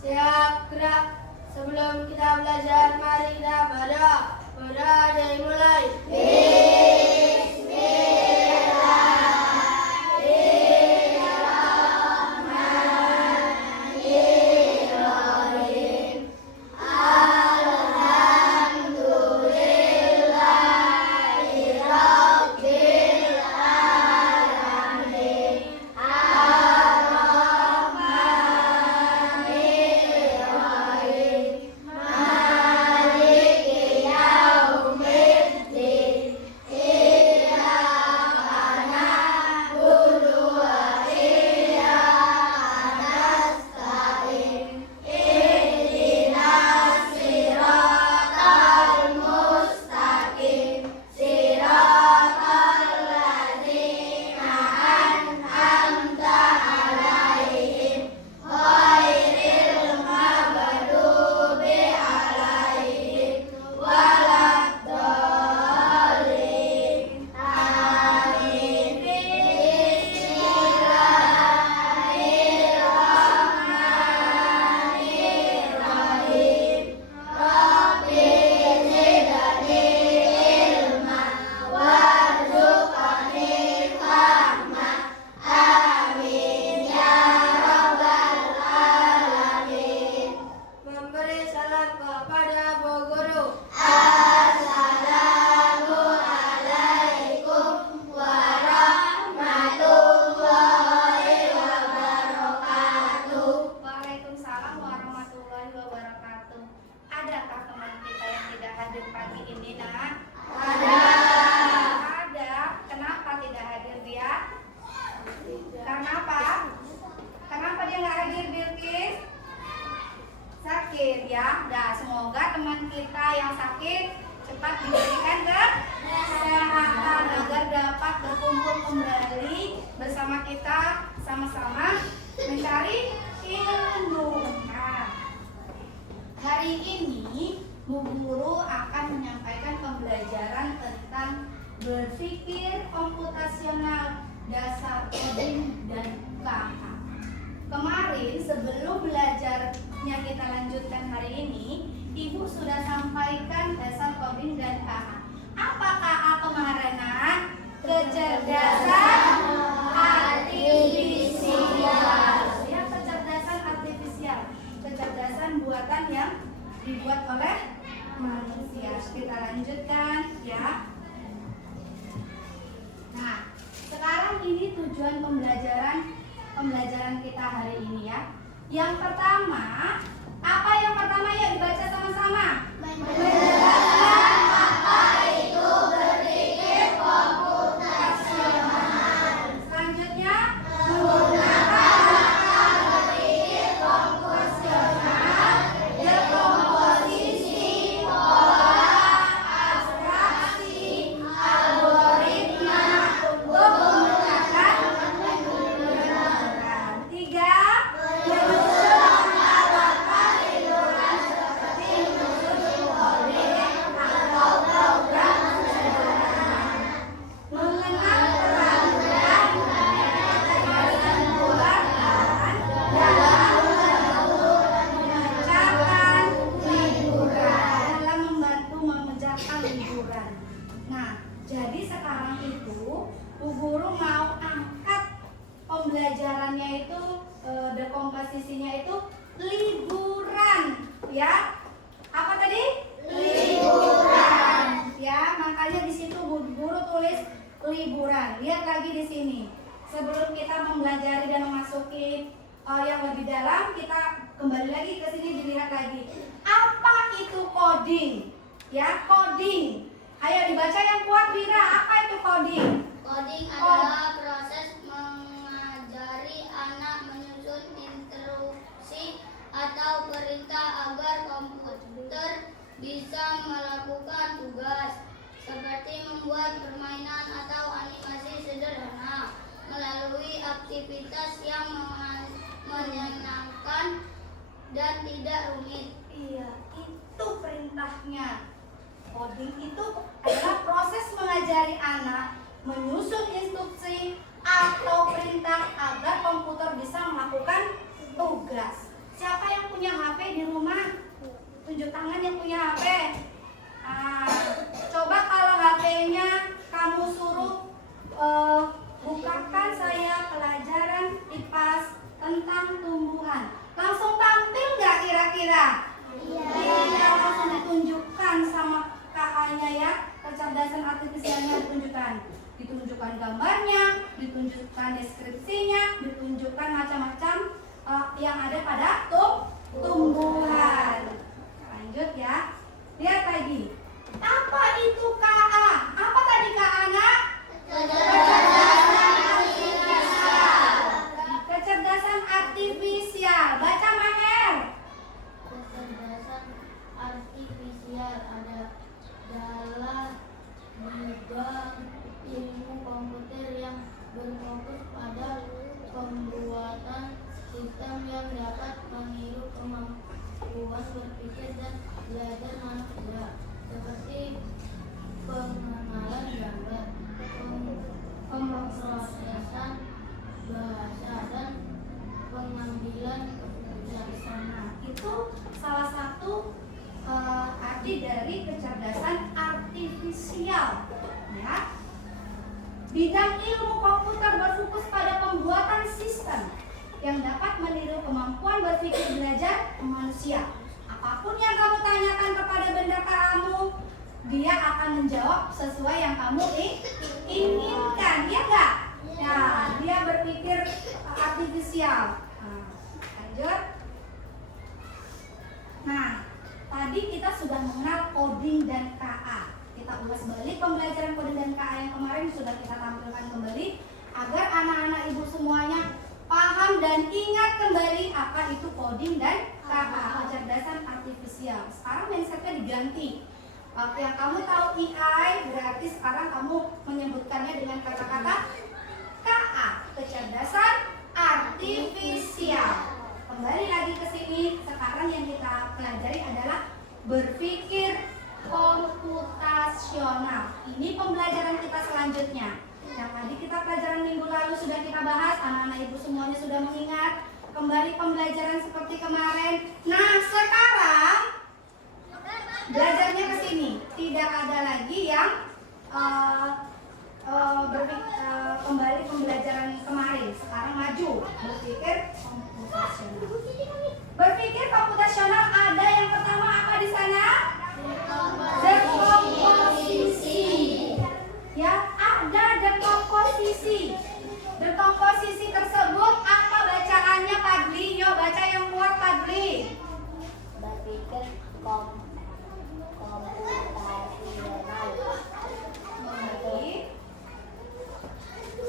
Siap, gerak. Sebelum kita belajar, mari kita berada dimulai. Memberi salam kepada Bu Guru. Assalamualaikum warahmatullahi wabarakatuh. Waalaikumsalam warahmatullahi wabarakatuh. Adakah teman kita yang tidak hadir pagi ini, Nak? Ada. Ada. Kenapa tidak hadir dia? Karena apa? Kenapa dia nggak hadir, Bilqis? Sakit ya. Nah, semoga teman kita yang sakit cepat diberikan kesehatan agar dapat berkumpul kembali bersama kita sama-sama mencari ilmu. Nah, hari ini Bu Guru akan menyampaikan pembelajaran tentang berpikir komputasional, dasar coding dan KA. Kemarin sebelum belajarnya kita lanjutkan hari ini, Ibu sudah sampaikan dasar coding dan KA. Apa KA kemarin, Nak? Kecerdasan artifisial. Ya, kecerdasan artifisial. Kecerdasan buatan yang dibuat oleh manusia. Kita lanjutkan ya. Nah, sekarang ini tujuan pembelajaran kita hari ini ya. Yang pertama, apa yang pertama? Yuk dibaca sama-sama. Menjelaskan apa itu berpikir komputasional. Selanjutnya, menggunakan kata berpikir komputasional, dekomposisi, pola, abstraksi, algoritma untuk menggunakan tiga, menyusun alat penghitungan seperti menyusun coding atau program sederhana, mengenal peraturan kesimpulan dalam memecahkan liburan, dalam membantu memecahkan liburan. Nah, jadi sekarang itu Bu Guru mau angkat pembelajarannya itu dekomposisinya itu liburan ya. Apa tadi? Liburan. Ya, makanya di situ Bu Guru tulis liburan. Lihat lagi di sini. Sebelum kita mempelajari dan memasuki yang lebih dalam, kita kembali lagi ke sini dilihat lagi. Apa itu coding? Ya, coding. Ayo dibaca yang kuat, Wira. Apa itu coding? Coding adalah proses mengajari anak menyusun instruksi atau perintah agar komputer bisa melakukan tugas seperti membuat permainan atau animasi sederhana melalui aktivitas yang menyenangkan dan tidak rumit. Iya, itu perintahnya. Coding itu adalah proses mengajari anak menyusun instruksi atau perintah agar komputer bisa melakukan tugas. Siapa yang punya pada tumbuhan. Lanjut ya. Lihat lagi. Apa itu KA? Apa tadi KA, Nak? Kecerdasan artifisial. Baca Maher. Kecerdasan artifisial adalah bidang ilmu komputer yang berfokus pada pembuatan sistem yang dapat meniru kemampuan berpikir dan belajar manusia, seperti pengenalan gambar, pemrosesan bahasa, dan pengambilan keputusan. Itu salah satu arti dari kecerdasan artifisial, ya. Bidang ilmu komputer berfokus pada pembuatan sistem yang dapat meniru kemampuan berpikir belajar manusia. Apapun yang kamu tanyakan kepada benda kamu, dia akan menjawab sesuai yang kamu inginkan, ya enggak? Ya, dia berpikir artifisial. Lanjut. Nah, tadi kita sudah mengenal coding dan KA. Kita ulas balik pembelajaran coding dan KA yang kemarin sudah kita tampilkan kembali agar anak-anak ibu semuanya paham dan ingat kembali apa itu coding dan KA, kecerdasan artifisial. Sekarang mindsetnya diganti. Waktu yang kamu tahu AI, berarti sekarang kamu menyebutkannya dengan kata-kata KA, kecerdasan artifisial. Kembali lagi ke sini. Sekarang yang kita pelajari adalah berpikir komputasional. Ini pembelajaran kita selanjutnya. Yang tadi kita pelajaran minggu lalu sudah kita bahas, anak-anak ibu semuanya sudah mengingat. Kembali pembelajaran seperti kemarin. Nah, sekarang belajarnya ke sini. Tidak ada lagi yang kembali pembelajaran kemarin. Sekarang maju, berpikir komputasional. Berpikir komputasional ada yang pertama apa di sana? Dekomposisi. Ya, ada dekomposisi. Dekomposisi tersebut apa bacaannya, Padli? Yo, baca yang kuat, Padli. Berpikir komputasional.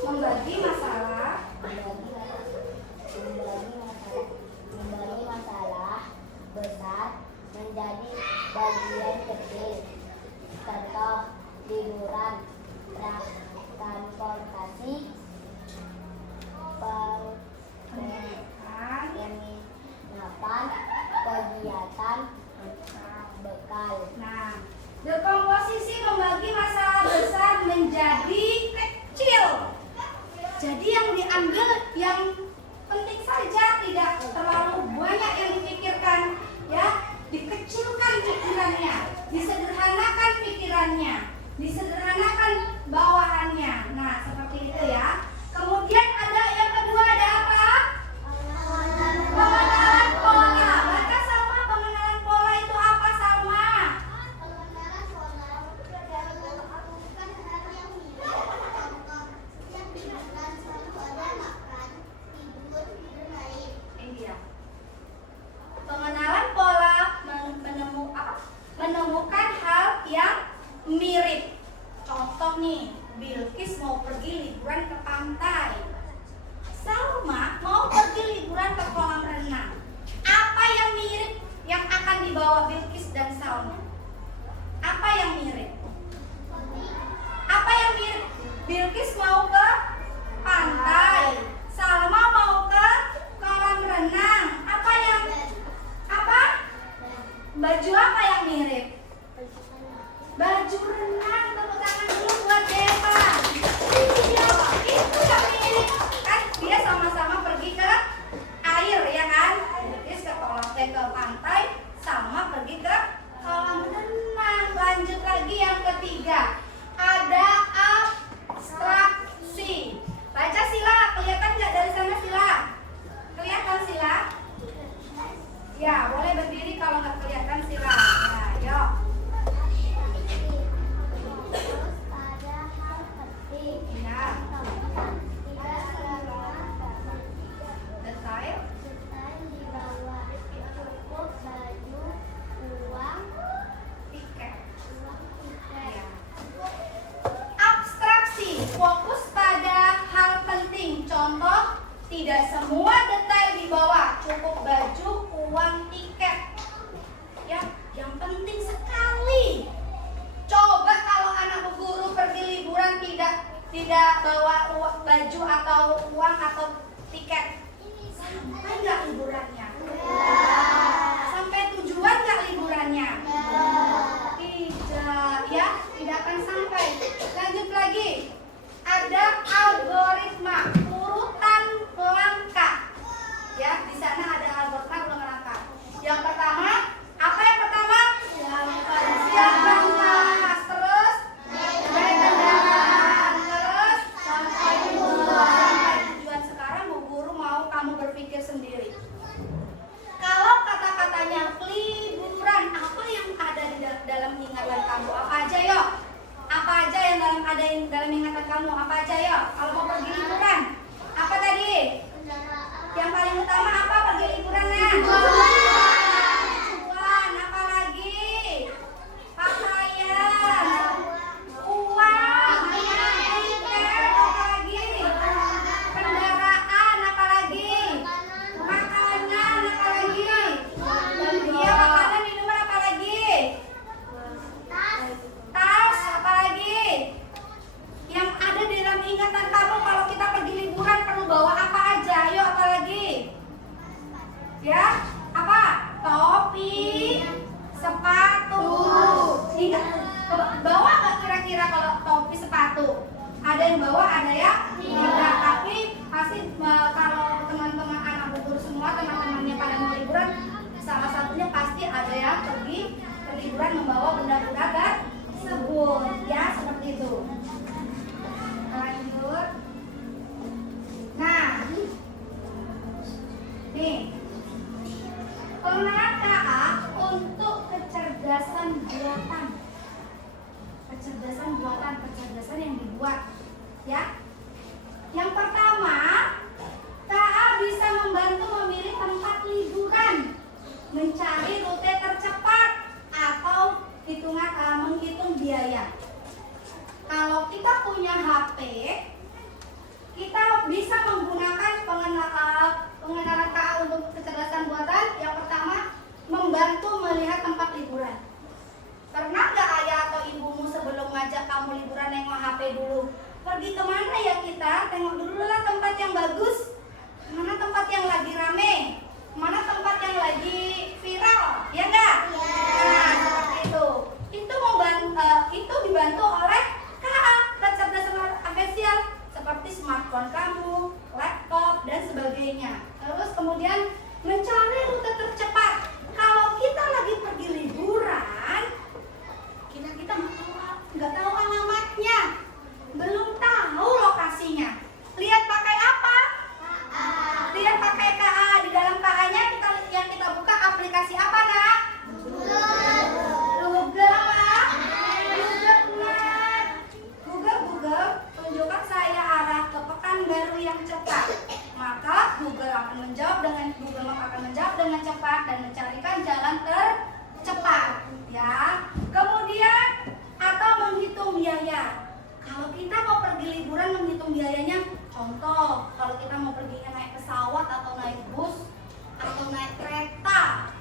Membagi masalah Tidak semua detail dibawa, cukup baju, uang, tiket. Ya, yang penting sekali. Coba kalau anak Bu Guru pergi liburan tidak bawa baju atau uang atau tiket, sampai nggak liburannya? Sampai tujuan nggak liburannya? Tidak, ya, tidak akan sampai. Lanjut lagi, ada algoritma urutan langkah. Ya, di sana ada algoritma urutan langkah. Yang pertama, apa yang pertama? Siapkan tas, terus naik kendaraan, terus sampai tujuan. Sekarang Bu Guru mau kamu berpikir sendiri. Kalau kata-katanya liburan, apa yang ada di dalam ingatan kamu? Apa aja yo? Apa aja yang ada dalam ingatan kamu? Apa aja yo? Kalau mau pergi liburan, apa tadi? Yang paling utama apa pergi liburannya? Tujuan, apa lagi? Pakaian, uang, tiket, apa lagi? Kendaraan, apa lagi? Makanan, apa lagi? Iya, makanan, minuman, apa lagi? Tas, apa lagi? Yang ada di dalam ingatan kamu kalau kita pergi liburan perlu bawa apa aja? Ayo, apa lagi? Ya, apa? Topi, sepatu. Ingat, bawa nggak kira-kira kalau topi, sepatu? Ada yang bawa, ada ya? Tidak, tapi pasti kalau teman-teman anak Bu Guru semua, teman-temannya pada mau liburan, salah satunya pasti ada yang pergi ke liburan membawa benda-benda tersebut. Ya, seperti itu. Lanjut. Nah, nih, pengenal KA untuk kecerdasan buatan. Kecerdasan buatan, kecerdasan yang dibuat. Ya. Yang pertama, KA bisa membantu memilih tempat liburan, mencari rute tercepat, atau menghitung biaya. Kalau kita punya HP, kita bisa menggunakan pengenalan KA untuk kecerdasan buatan. Yang pertama, membantu melihat tempat liburan. Pernah nggak ayah atau ibumu sebelum ngajak kamu liburan nengok HP dulu? Pergi kemana ya kita? Tengok dulu lah tempat yang bagus. Mana tempat yang lagi rame? Mana tempat yang lagi viral? Ya nggak? Nah, seperti itu. Itu dibantu oleh KA, kecerdasan artifisial, seperti smartphone kamu, laptop, dan sebagainya. Terus kemudian mencari rute tercepat. Kalau kita lagi pergi liburan, kita nggak tahu alamatnya, belum tahu lokasinya. Lihat pakai apa? Lihat pakai KA. Di dalam KA-nya yang kita buka aplikasi apa, Nak? Google apa? Google, tunjukkan saya arah ke Pekanbaru yang cepat. Maka Google Map akan menjawab dengan cepat dan mencarikan jalan tercepat. Ya. Kemudian atau menghitung biaya. Kalau kita mau pergi liburan menghitung biayanya, contoh kalau kita mau perginya naik pesawat atau naik bus atau naik kereta.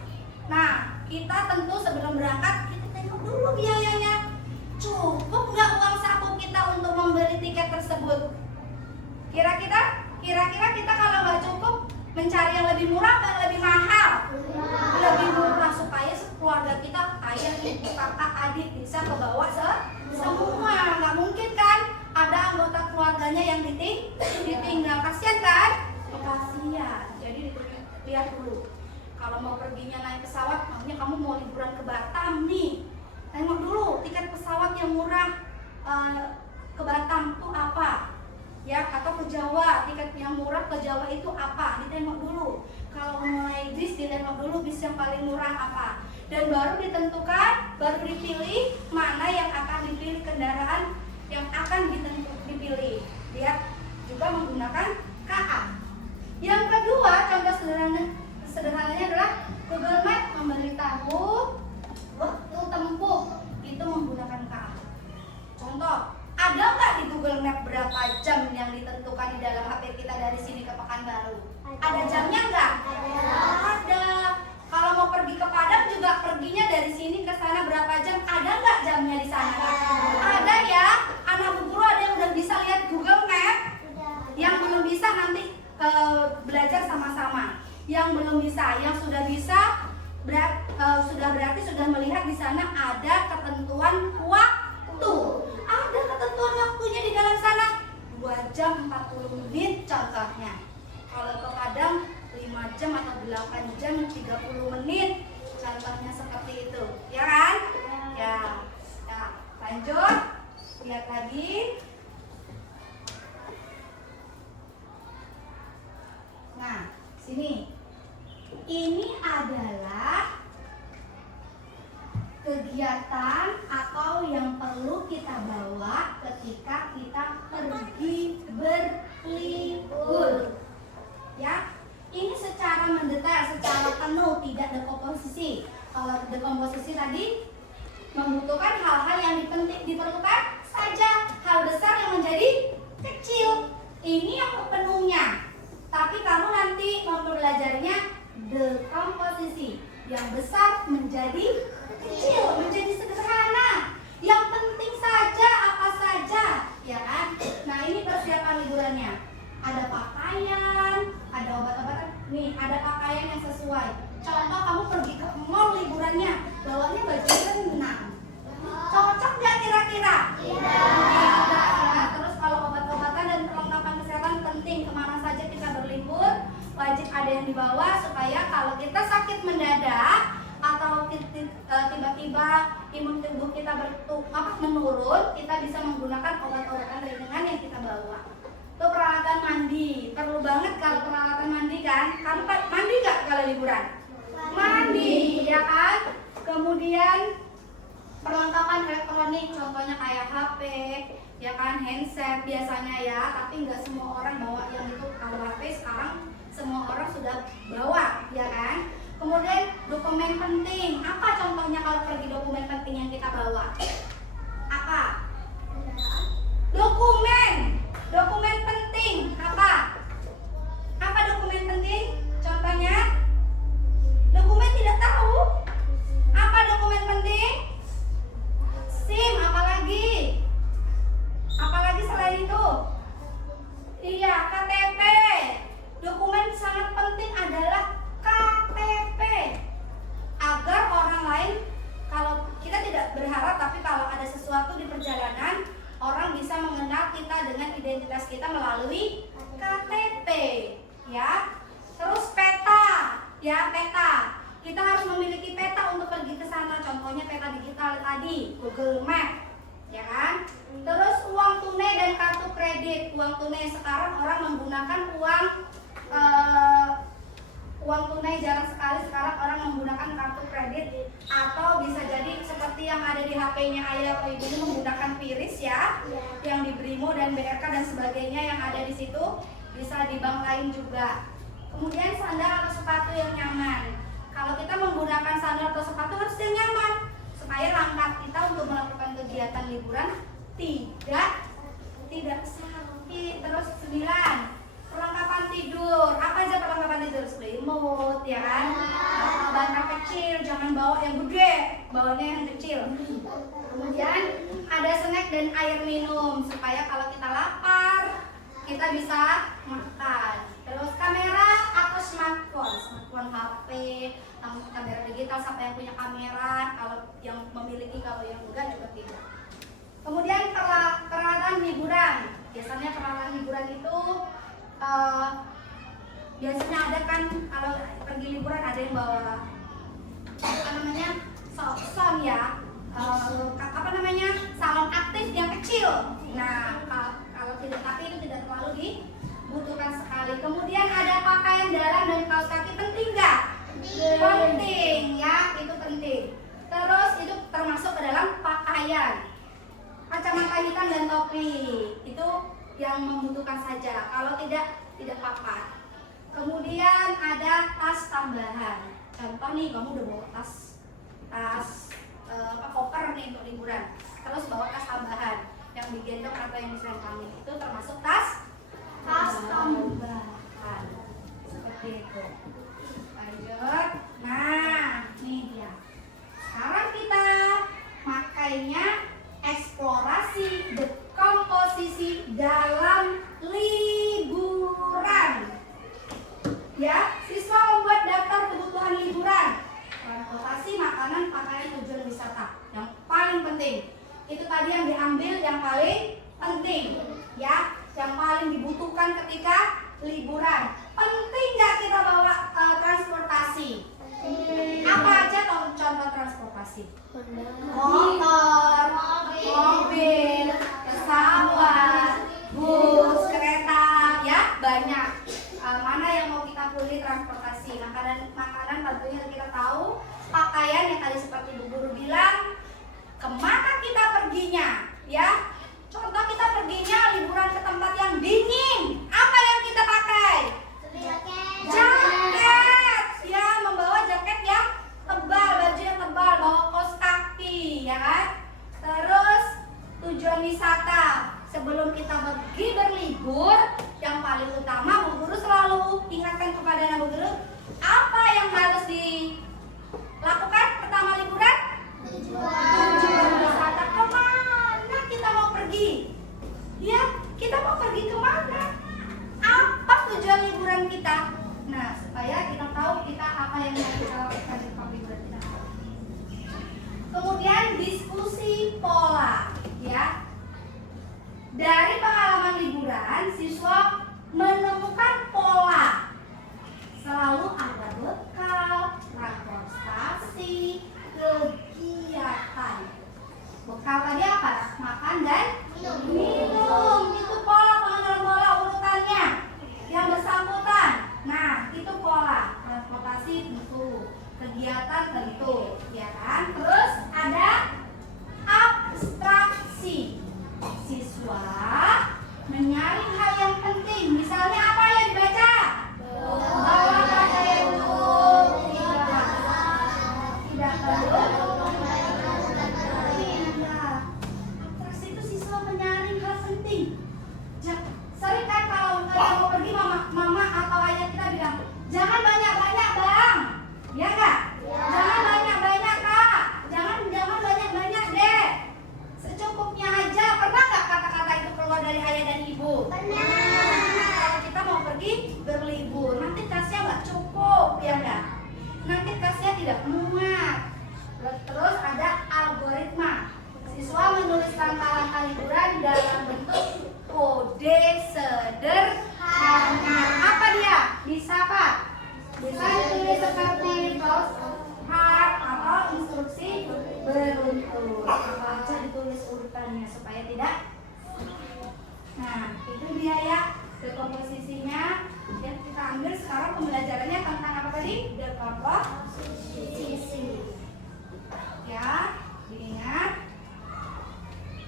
Nah, kita tentu sebelum berangkat kita tengok dulu biayanya. Cukup nggak uang saku kita untuk membeli tiket tersebut? Kira-kira kita kalau nggak cukup mencari yang lebih murah atau lebih mahal? Lebih murah supaya keluarga kita, ayah, ibu, kakak, adik bisa kebawa semua. Nggak mungkin kan ada anggota keluarganya yang ditinggal. Kasian kan? Kasian. Jadi lihat dulu. Kalau mau perginya naik pesawat, makanya kamu mau liburan ke Batam nih. Tengok dulu tiket pesawat yang murah ke Batam itu apa? Ya, atau ke Jawa, tiket yang murah ke Jawa itu apa? Ditengok dulu. Kalau mau naik bis, ditengok dulu bis yang paling murah apa. Dan baru ditentukan, baru dipilih mana yang akan dipilih, kendaraan yang akan dipilih. Lihat juga menggunakan KA. Yang kedua, contoh sederhananya adalah Google Map memberitahu waktu tempuh, itu menggunakan KA. Contoh, ada nggak di Google Map berapa jam yang ditentukan di dalam HP kita dari sini ke Pekanbaru? yang belum bisa. Yang sudah bisa berarti sudah melihat di sana ada ketentuan waktu. Ada ketentuan waktunya di dalam sana. 2 jam 40 menit contohnya. Kalau ke Padang 5 jam atau 8 jam 30 menit. Contohnya seperti itu. Ya kan? Ya. Nah, lanjut. Lihat lagi. Nah, sini. Ini adalah kegiatan atau yang perlu kita bawa ketika kita pergi berlibur. Ya, ini secara mendetail, secara penuh, tidak dekomposisi. Kalau dekomposisi tadi membutuhkan hal-hal yang diperlukan saja, hal besar yang menjadi kecil. Ini yang penuhnya. Tapi kamu nanti mempelajarinya dekomposisi. Yang besar menjadi kecil, menjadi sederhana. Yang penting saja, apa saja, ya kan? Nah, ini persiapan liburannya. Ada pakaian, ada obat-obatan. Nih, ada pakaian yang sesuai. Contoh kamu pergi ke mall liburannya, bawanya baju renang. Cocok nggak kira-kira? Tidak. Terus kalau obat-obatan dan perlengkapan kesehatan penting, kemana saja kita berlibur wajib ada yang dibawa supaya kalau kita sakit mendadak atau tiba-tiba imun tubuh kita menurun, kita bisa menggunakan obat-obatan ringan yang kita bawa. Itu peralatan mandi, perlu banget kalau peralatan mandi kan. Kamu mandi nggak kalau liburan? Mandi, ya kan? Kemudian perlengkapan elektronik, contohnya kayak HP, ya kan, handset biasanya ya. Tapi nggak semua orang bawa yang itu. Kalau HP sekarang semua orang sudah bawa, ya kan? Kemudian dokumen penting. Apa contohnya kalau pergi dokumen penting yang kita bawa? Apa? Dokumen penting apa? Apa dokumen penting? Contohnya? Dokumen tidak tahu. Apa dokumen penting? SIM, apalagi? Apalagi selain itu? Iya, KTP. Dokumen sangat penting adalah KTP. Agar orang lain, kalau kita tidak berharap, tapi kalau ada sesuatu di perjalanan, orang bisa mengenal kita dengan identitas kita melalui KTP, ya. Terus peta, ya, peta. Kita harus memiliki peta untuk pergi ke sana. Contohnya peta digital tadi, Google Map, ya kan? Terus uang tunai dan kartu kredit. Uang tunai sekarang orang menggunakan uang tunai jarang sekali. Sekarang orang menggunakan kartu kredit atau bisa jadi seperti yang ada di HP-nya ayah atau ibu ini menggunakan Viris ya, yang di Brimo dan BRK dan sebagainya yang ada di situ, bisa di bank lain juga. Kemudian sandal atau sepatu yang nyaman. Kalau kita menggunakan sandal atau sepatu harus yang nyaman supaya langkah kita untuk melakukan kegiatan liburan tidak sakit. Terus 9, perlengkapan tidur. Apa aja perlengkapan tidur? Selimut, ya kan? Bantal kecil, jangan bawa yang gede, bawanya yang kecil. Kemudian ada snack dan air minum supaya kalau kita lapar kita bisa makan. Terus kamera atau smartphone HP, kamera digital, siapa yang punya kamera, kalau yang memiliki, kalau yang enggak juga tidak. Kemudian peralatan hiburan. Biasanya peralatan hiburan itu biasanya ada kan, kalau pergi liburan ada yang bawa sound ya, salon aktif yang kecil. Nah, kalau tidak, tapi itu tidak terlalu dibutuhkan sekali. Kemudian ada pakaian dalam dan kaos kaki, penting nggak? Penting ya, itu penting. Terus itu termasuk ke dalam pakaian. Kacamata hitam dan topi itu yang membutuhkan saja. Kalau tidak apa-apa. Kemudian ada tas tambahan. Contoh nih, kamu udah bawa tas koper nih untuk liburan. Terus bawa tas tambahan yang digendong atau yang diselengkangi. Itu termasuk tas tambahan. Seperti itu. Lanjut. Nah, nih dia. Sekarang kita makainya eksplorasi dekomposisi dalam liburan. Ya, siswa paling penting. Itu tadi yang diambil yang paling penting, ya, yang paling dibutuhkan ketika liburan. Penting nggak kita bawa transportasi? Apa aja contoh transportasi? Motor, mobil, pesawat, bus, kereta, ya banyak. Mana yang mau kita pilih transportasi? Makanan tentunya kita tahu. Pakaian yang tadi seperti Bu Guru bilang. Kemana kita perginya? Ya, contoh kita perginya liburan ke tempat yang dingin. Apa yang kita pakai? Jaket. Ya, membawa jaket yang tebal, baju yang tebal, bawa kaos kaki, ya kan? Terus tujuan wisata. Sebelum kita pergi berlibur, yang paling utama Bu Guru selalu ingatkan kepada anak Bu Guru, apa yang harus dilakukan pertama liburan? Tujuan wisata. Kemana kita mau pergi? Ya, kita mau pergi kemana? Apa tujuan liburan kita? Nah, supaya kita tahu kita apa yang mau kita lakukan di liburan kita. Kemudian diskusi pola, ya. Dari pengalaman liburan, siswa menemukan pola. Selalu ada bekal, transportasi, kegiatan. Bekal tadi apa? Makan dan minum. Itu pola pengenalan pola urutannya yang bersangkutan. Nah, itu pola. Transportasi tentu, kegiatan tentu, ya kan? Terus ada abstraksi. Siswa menyaring hal yang penting. Misalnya apa yang dibaca? Bahwa pada itu tidak perlu. Abstraksi itu siswa menyaring hal penting. Sering kan kalau mau pergi mama atau ayah kita bilang, jangan banyak-banyak bang, ya enggak? Jangan banyak-banyak kak, jangan banyak-banyak deh. Secukupnya aja. Pernah nggak kata-kata itu keluar dari ayah dan ibu? Pernah. Kalau kita mau pergi berlibur, nanti tasnya nggak cukup, ya enggak? Nanti tasnya tidak muat. Terus ada algoritma. Siswa menuliskan langkah liburan dalam bentuk kode sederhana. Apa dia? Bisa apa? Bisa ditulis seperti postcard atau instruksi beruntun. Apa aja ditulis urutannya supaya tidak. Nah, itu dia ya dekomposisinya. Yang kita ambil sekarang pembelajarannya tentang apa tadi? Dekomposisi. Ya, diingat.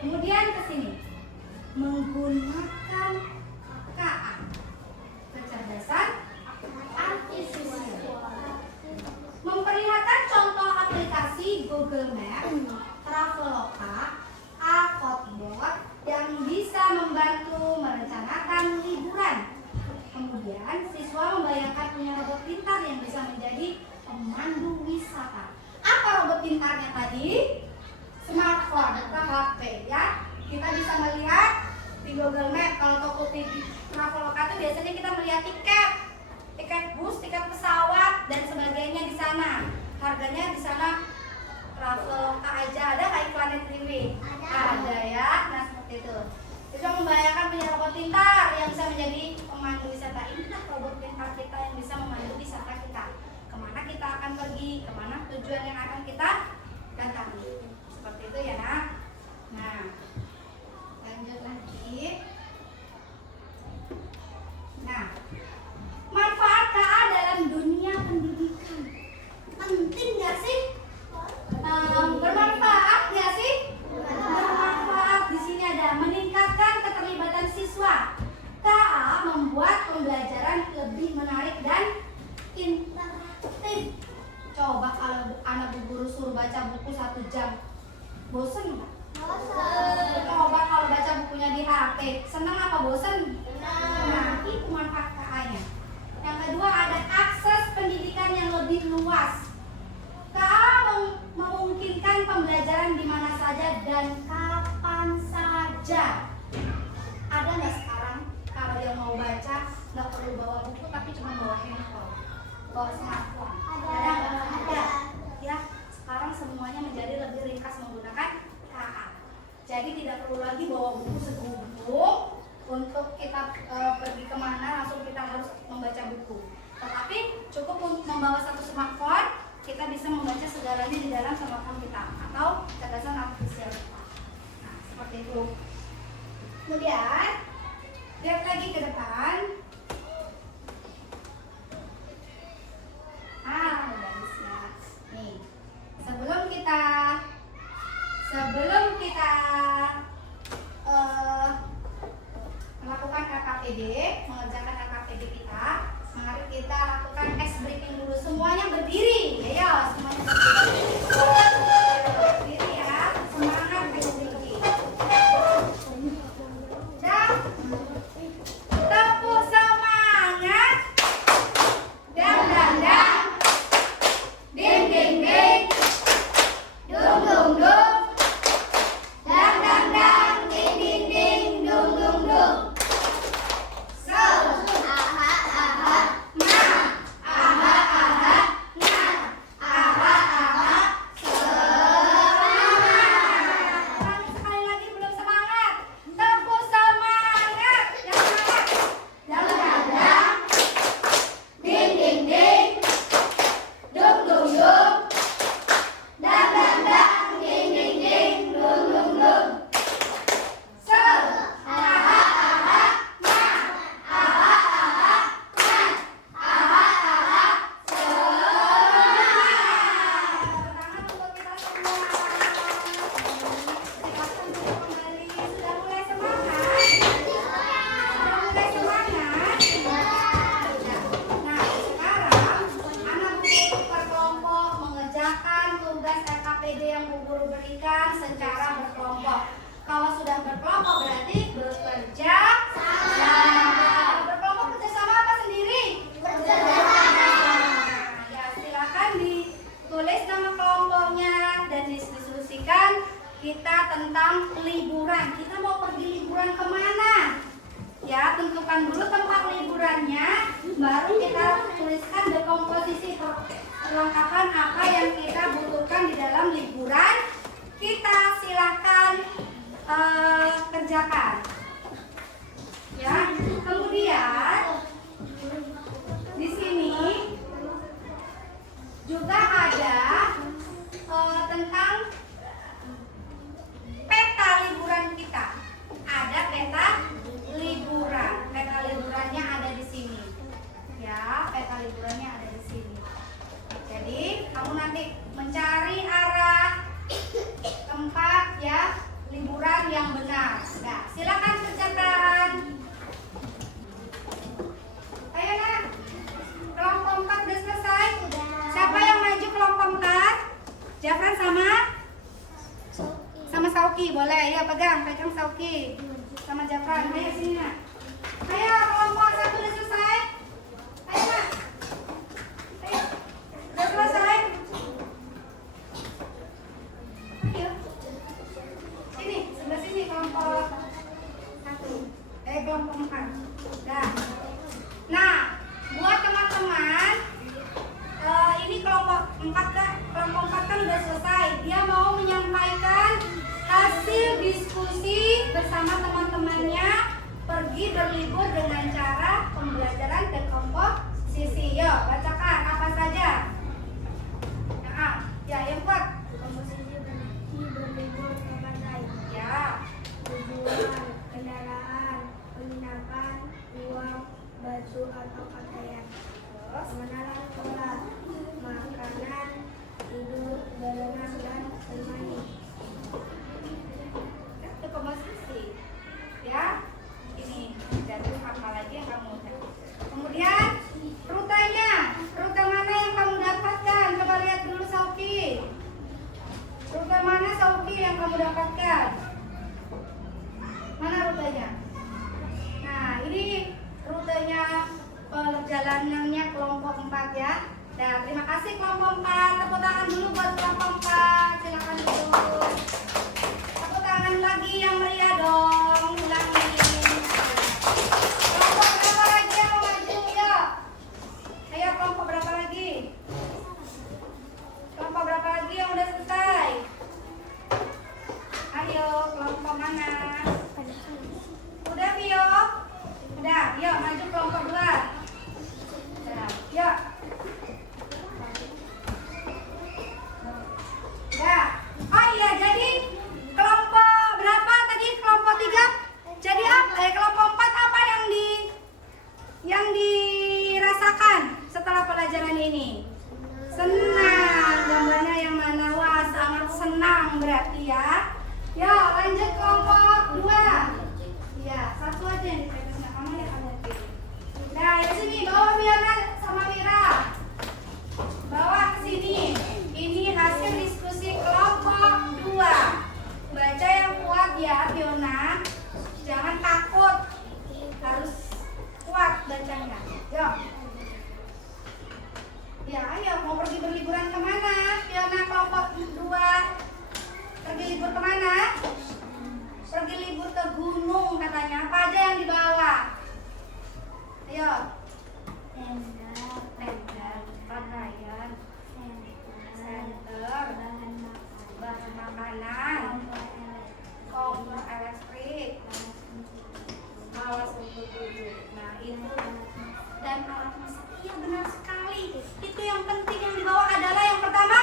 Kemudian ke sini. Menggunakan KA. Kecerdasan artifisial. Memperlihatkan contoh aplikasi Google Maps, Traveloka, Aquatbot yang bisa membantu merencanakan liburan. Kemudian siswa membayangkan punya robot pintar yang bisa menjadi pemandu wisata. Apa robot pintarnya tadi? Smartphone atau HP, ya. Kita bisa melihat di Google Maps. Kalau Tokopedia Traveloka itu biasanya kita melihat tiket bus, tiket pesawat dan sebagainya di sana. Harganya di sana Traveloka aja ada kayak Planet Living. Ada ya. Nah, seperti itu. Kita membayangkan punya robot pintar yang bisa menjadi pemandu wisata. Inilah robot pintar kita yang bisa memandu wisata kita. Kemana kita akan pergi, kemana tujuan yang akan kita datangi. Seperti itu ya, Nak. Nah, lanjut lagi. Nah, manfaat KA dalam dunia pendidikan. Penting nggak sih? Bermanfaat nggak sih? Bermanfaat. Di sini ada meningkatkan keterlibatan siswa. KA membuat pembelajaran lebih menarik dan interaktif. Coba kalau anak Bu Guru suruh baca buku 1 jam, bosen nggak? Bosen. Coba kalau baca bukunya di HP, senang apa bosen? Nah, itu manfaat KA-nya. Yang kedua ada akses pendidikan yang lebih luas. KA memungkinkan pembelajaran di mana saja dan kapan saja. Ada nggak sekarang kalau yang mau baca nggak perlu bawa buku tapi cuma bawa handphone, bawa smartphone? Ada nggak? Ada. Ya, sekarang semuanya menjadi lebih ringkas menggunakan perlu lagi bawa buku segubung untuk kita pergi kemana langsung kita harus membaca buku. Tetapi cukup untuk membawa satu smartphone, kita bisa membaca segalanya di dalam smartphone kita atau cerdasan artifisial kita. Nah, seperti itu. Kemudian lihat lagi ke depan. Barisnya. Nih, sebelum kita melakukan LKPD, mengerjakan LKPD kita, mari kita lakukan ice breaking dulu. Semuanya berdiri, ya, semuanya berdiri. Berdiri ya, semangat ice breaking. Dan tepuk semangat. Dang dang dang. Ding ding ding. Dung dung dung. Dang dang dang. Ding ding ding. Dung dung dung. So, aha aha. Na, aha aha. Na, aha aha. Semangat. Sekali lagi belum semangat. Tepuk semangat. Yang semangat. Dang dang dang. Ding ding ding. Dung dung dung. Dang dang dang. Ding ding ding. Dung dung dung. So, aha aha. Na, aha aha. Na, aha aha. Tangan untuk kita semua. Silakan duduk kembali. Sudah mulai semangat? Sudah mulai semangat? Nah, sekarang anak guru berkelompok mengerjakan tugas LKPD yang Bu Guru berikan secara berkelompok. Kalau sudah berkelompok berarti bekerja sama. Berkelompok kerja sama apa sendiri? Bekerja sama. Ya, silakan ditulis nama kelompoknya dan didiskusikan kita tentang liburan. Kita mau pergi liburan kemana? Ya, tentukan dulu tempat liburannya, baru kita tuliskan dekomposisi perlengkapan apa yang kita butuhkan di dalam liburan. Kita silakan kerjakan. Ya, kemudian di sini juga ada tentang peta liburan kita. Ada peta liburan. Peta liburannya ada di sini. Ya, peta liburannya ada di sini. Jadi, kamu nanti mencari arah tempat ya liburan yang benar. Nah, silakan kerjakan. Ayo nak. Kelompok 4 udah selesai? Siapa yang maju kelompok 4? Jafran sama Sauki, boleh ya, pegang Sauki sama Jafran. Ayo sini nak. Ayo kelompok 1 udah selesai. Ayo nak. Ayo. Udah selesai. Ayo. Sini, sebelah sini kelompok 1. Kelompok 4. Dah. Nah, buat teman-teman, ini kelompok 4 kan, kelompok 4 kan udah selesai. Dia mau menyampaikan hasil diskusi bersama teman-temannya pergi berlibur dengan cara pembelajaran dan komposisi. Yuk, bacakan apa saja. Nah, ya yang kuat. Komposisi berlibur ke pantai. Ya. Tujuan, kendaraan, penginapan, uang, baju atau pakaian. Terus, Pengenalan kelas, makanan, tidur, berenang dan bermain. itu komposisi. Ya. Ini jadi apa lagi yang kamu udah. Kemudian rutenya, rute mana yang kamu dapatkan? Coba lihat dulu Sauki. Rute mana Sauki yang kamu dapatkan? Mana rutenya? Nah, ini rutenya perjalanannya kelompok 4 ya. Nah, terima kasih kelompok 4. Tepuk tangan dulu buat kelompok 4. Silakan duduk. Tepuk tangan lagi yang meriah dong. Ulangin. Kelompok berapa lagi yang mau maju? Yuk. Ayo kelompok berapa lagi? Kelompok berapa lagi yang udah selesai? Ayo kelompok mana? berarti ya. Yo, lanjut kelompok 2. Iya, satu aja yang ditetes nggak kamu lihat ada. Nah, di sini bawa Fiona sama Mira. Bawa ke sini. Ini hasil diskusi kelompok 2. Baca yang kuat ya, Fiona. Jangan takut. Harus kuat bacanya. Yo. Ya, ayo mau pergi berliburan kemana? Fiona kelompok 2. Pergi libur kemana? Pergi libur ke gunung katanya. Apa aja yang dibawa? Ayo. Tenda, pakaian, senter, bahan makanan, kompor elektrik, alas untuk duduk. Nah itu dan alat masak. Iya benar sekali. Itu yang penting yang dibawa adalah yang pertama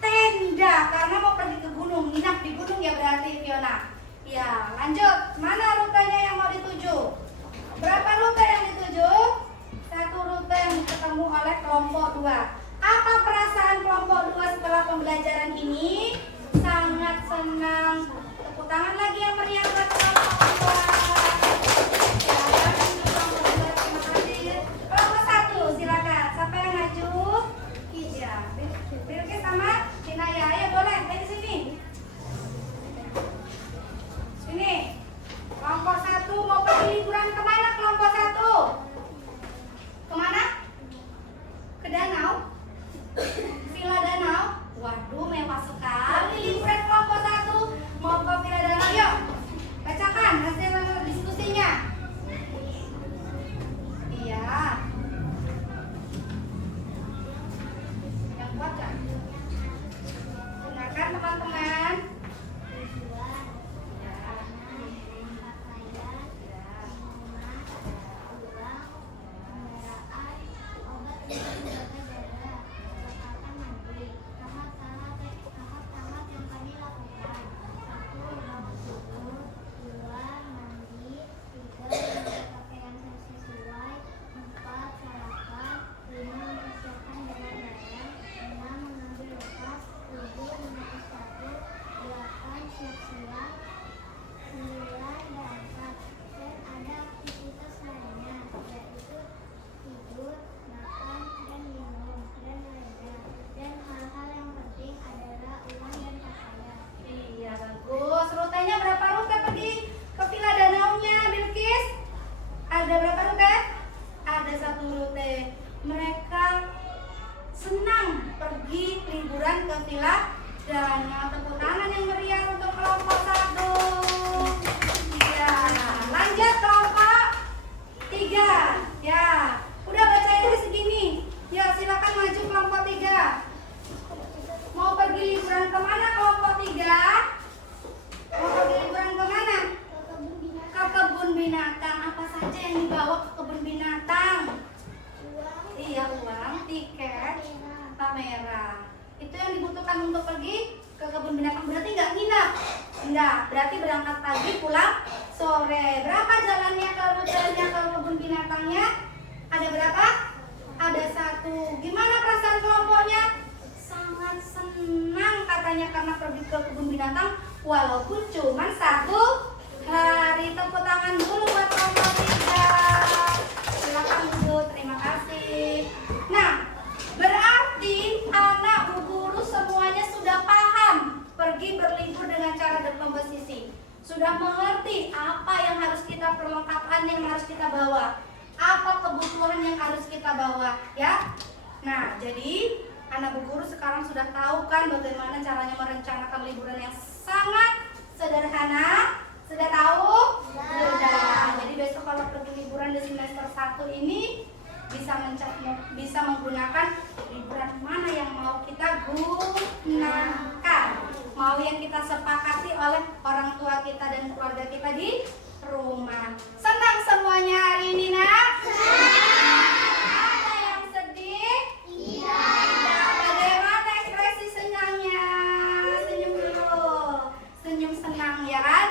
tenda karena mau pergi ke gunung. Nginap di gunung ya berarti Fiona. Ya lanjut. Mana rutenya yang mau dituju? Berapa rute yang dituju? Satu rute yang ketemu oleh kelompok 2. Apa perasaan kelompok 2 setelah pembelajaran ini? Sangat senang. Tepuk tangan lagi yang meriah buat kelompok 2. Kelompok 1 silakan. Siapa yang maju? Ya, Bilkis sama Cinaya. Ayo boleh, dari sini. Sini. Kelompok 1 mau pergi liburan kemana kelompok 1? Kemana? Ke danau? Villa Danau? Waduh, mewah sekali liburan kelompok 1. Mau ke Villa Danau, yuk. Bacakan hasil diskusinya. Iya. Yang kuat kan? Dengarkan teman-teman. Berarti berangkat pagi pulang sore. Berapa jalannya ke rutenya ke kebun binatangnya? Ada berapa? Ada 1. Gimana perasaan kelompoknya? Sangat senang katanya karena pergi ke kebun binatang walaupun cuma 1 hari. Tepuk tangan dulu buat kelompok 3. Silakan Bu, terima kasih. Nah, berarti anak Bu Guru semuanya sudah paham pergi berlibur dengan cara berkomposisi. Sudah mengerti apa yang harus kita perlengkapan yang harus kita bawa, apa kebutuhan yang harus kita bawa, ya. Nah, jadi anak Bu Guru sekarang sudah tahu kan bagaimana caranya merencanakan liburan yang sangat sederhana. Sudah tahu? Sudah. Jadi besok kalau pergi liburan di semester 1 ini bisa menggunakan liburan mana yang mau kita gunakan, mau yang kita sepakati oleh orang tua kita dan keluarga kita di rumah. Senang semuanya hari ini, nak? Ada yang sedih? Iya. Bagaimana ekspresi senangnya? Senyum dulu. Senyum senang ya kan?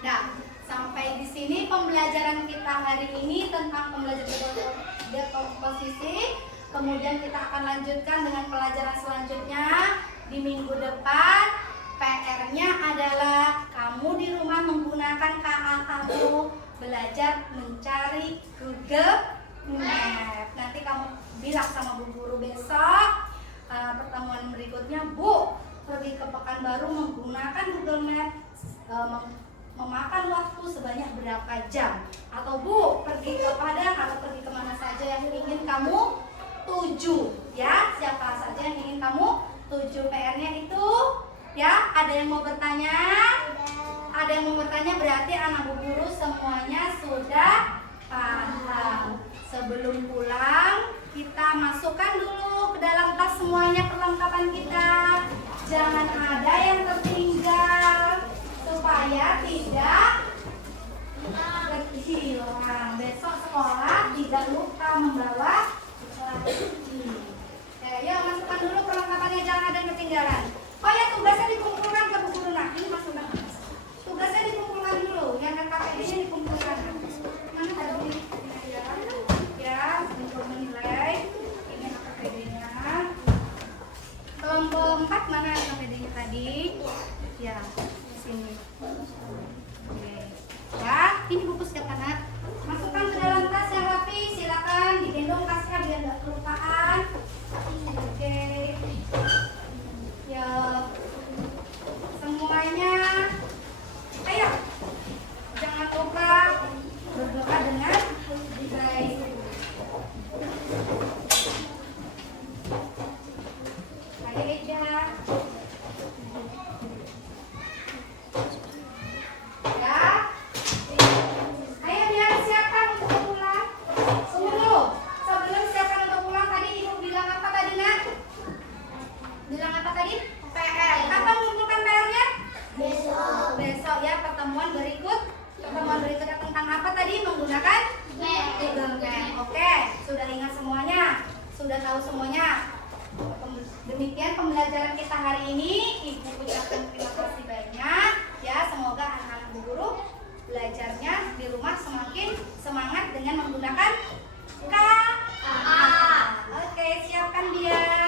Nah, sampai di sini pembelajaran kita hari ini tentang pembelajaran dekomposisi. Kemudian kita akan lanjutkan dengan pelajaran selanjutnya di minggu depan. PR-nya adalah kamu di rumah menggunakan KA kamu belajar mencari Google Map. Nanti kamu bilang sama Bu Guru besok pertemuan berikutnya, Bu, pergi ke Pekanbaru menggunakan Google Map memakan waktu sebanyak berapa jam? Atau Bu, pergi ke Padang atau pergi kemana saja yang ingin kamu tuju, ya? Siapa saja yang ingin kamu tuju? PR-nya itu, ya? Ada yang mau bertanya? Ada yang mau bertanya, berarti anak Bu Guru semuanya sudah paham. Sebelum pulang, kita masukkan dulu ke dalam tas semuanya perlengkapan kita. Jangan ada yang tertinggal supaya tidak hilang. Besok sekolah tidak lupa membawa kunci. Ya, masukkan dulu perlengkapannya, jangan ada yang ketinggalan. Oh ya, tugasnya dikumpulkan ke Bu Guru. Nah, ini masukkan. Tugasnya dikumpulkan dulu, yang KKPD-nya dikumpulkan. Mana ada ini? Ya, untuk menilai. Ini KKPD-nya. Kelompok 4 mana KKPD-nya tadi? Ya, di sini. Oke. Ya, ini buku siapa nak? Masukkan ke dalam tas yang rapi, silakan digendong tasnya biar nggak kelupaan. Oke. Ya, semuanya. Ayo, jangan lupa berdoa dengan baik. Ayo Eja. Ya. Ayo biar siapkan untuk pulang. Tunggu dulu. Sebelum siapkan untuk pulang tadi Ibu bilang apa tadi nak? Bilang apa tadi? PR. Kapan mengumpulkan PR-nya? Besok ya, pertemuan berikut. Pertemuan berikutnya tentang apa tadi? Menggunakan Google Map. Oke, sudah ingat semuanya? Sudah tahu semuanya? Demikian pembelajaran kita hari ini. Ibu ucapkan terima kasih banyak. Ya, semoga anak-anak Bu Guru belajarnya di rumah semakin semangat dengan menggunakan KA. Oke, siapkan dia.